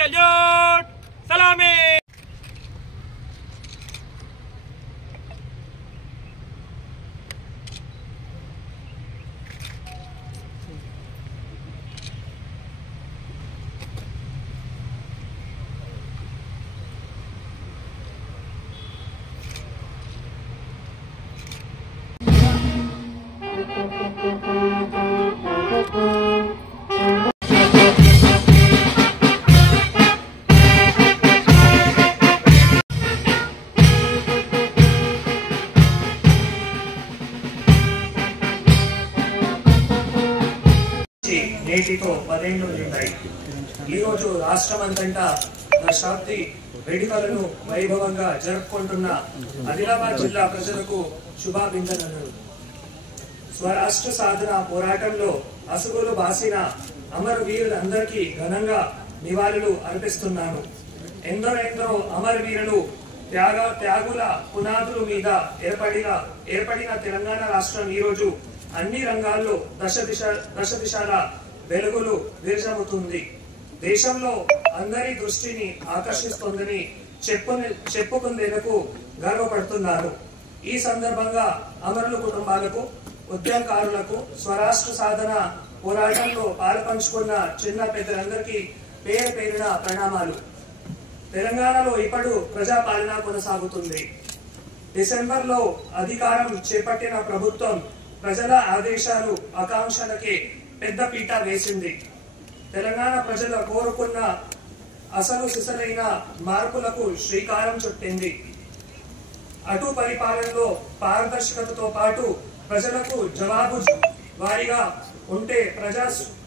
Salute सलामी। నేటితో 10 ఏళ్లు నిండాయి. ఈరోజు రాష్ట్రమంతటా దశాబ్ది వేడుకలను వైభవంగా జరుపుకుంటున్న ఆదిలాబాద్ జిల్లా ప్రజలకు శుభాభినందనలు. స్వరాష్ట్ర సాధన పోరాటంలో అసుగులు బాసిన అమరవీరులందరికీ ఘనంగా నివాళులు అర్పిస్తున్నాను. ఎందరో అమరవీరులు త్యాగుల పునాదుల మీద ఏర్పడిన తెలంగాణ రాష్ట్రం ఈరోజు అన్ని రంగాల్లో దశ దిశల వెలుగులు విరజమ్ముతుంది. దేశంలో అందరి దృష్టిని ఆకర్షిస్తోందని చెప్పుకుందేందుకు గర్వపడుతున్నారు. ఈ సందర్భంగా అమరుల కుటుంబాలకు, ఉద్యమకారులకు, స్వరాష్ట్ర సాధన పోరాటంలో పాలుపంచుకున్న చిన్న పెద్దలందరికీ పేరు పేరున ప్రణామాలు. తెలంగాణలో ఇప్పుడు ప్రజాపాలన కొనసాగుతుంది. డిసెంబర్లో అధికారం చేపట్టిన ప్రభుత్వం ప్రజల ఆదేశాలు, ఆకాంక్షలకే పెద్దపీట వేసింది. తెలంగాణ ప్రజలు కోరుకున్న అసలు సిసలైన మార్పులకు శ్రీకారం చుట్టింది. అటు పరిపాలనలో పారదర్శకతతో పాటు ప్రజలకు జవాబు వారిగా ఉంటే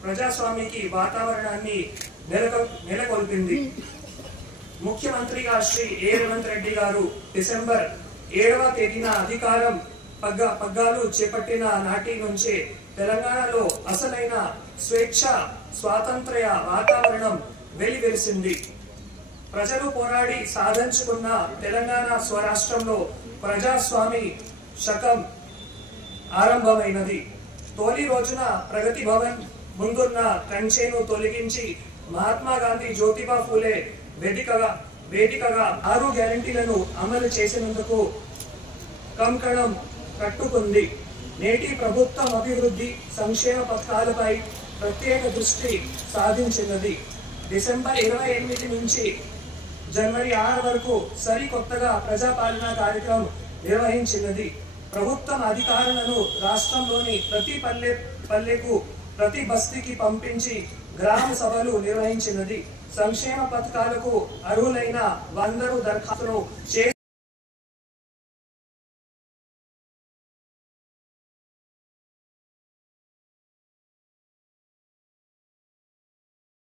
ప్రజాస్వామికి వాతావరణాన్ని నెలకొల్పింది. ముఖ్యమంత్రిగా శ్రీ రేవంత్ రెడ్డి గారు డిసెంబర్ 7వ తేదీన అధికారం పగ్గాలు చేపట్టిన నాటి నుంచే తెలంగాణలో అసలైన స్వేచ్ఛ, స్వాతంత్ర్య వాతావరణం వెలివెలిసింది. ప్రజలు పోరాడి సాధించుకున్న తెలంగాణ స్వరాష్ట్రంలో ప్రజాస్వామి శకం ఆరంభమైనది. తొలి రోజున ప్రగతి భవన్ ముందున్న కంచెను తొలగించి మహాత్మా గాంధీ, జ్యోతిబా ఫూలే వేదికగా 6 గ్యారంటీలను అమలు చేసినందుకు కంకణం కట్టుకుంది. నేటి ప్రభుత్వం అభివృద్ధి సంక్షేమ పథకాలపై ప్రత్యేక దృష్టి సాధించినది. డిసెంబర్ 28 నుంచి జనవరి 6 వరకు సరికొత్తగా ప్రజాపాలన కార్యక్రమం నిర్వహించినది. ప్రభుత్వం అధికారులను రాష్ట్రంలోని ప్రతి పల్లెకు, ప్రతి బస్తీకి పంపించి గ్రామ సభలు నిర్వహించినది. సంక్షేమ పథకాలకు అర్హులైన 100 దరఖాస్తులు చేసి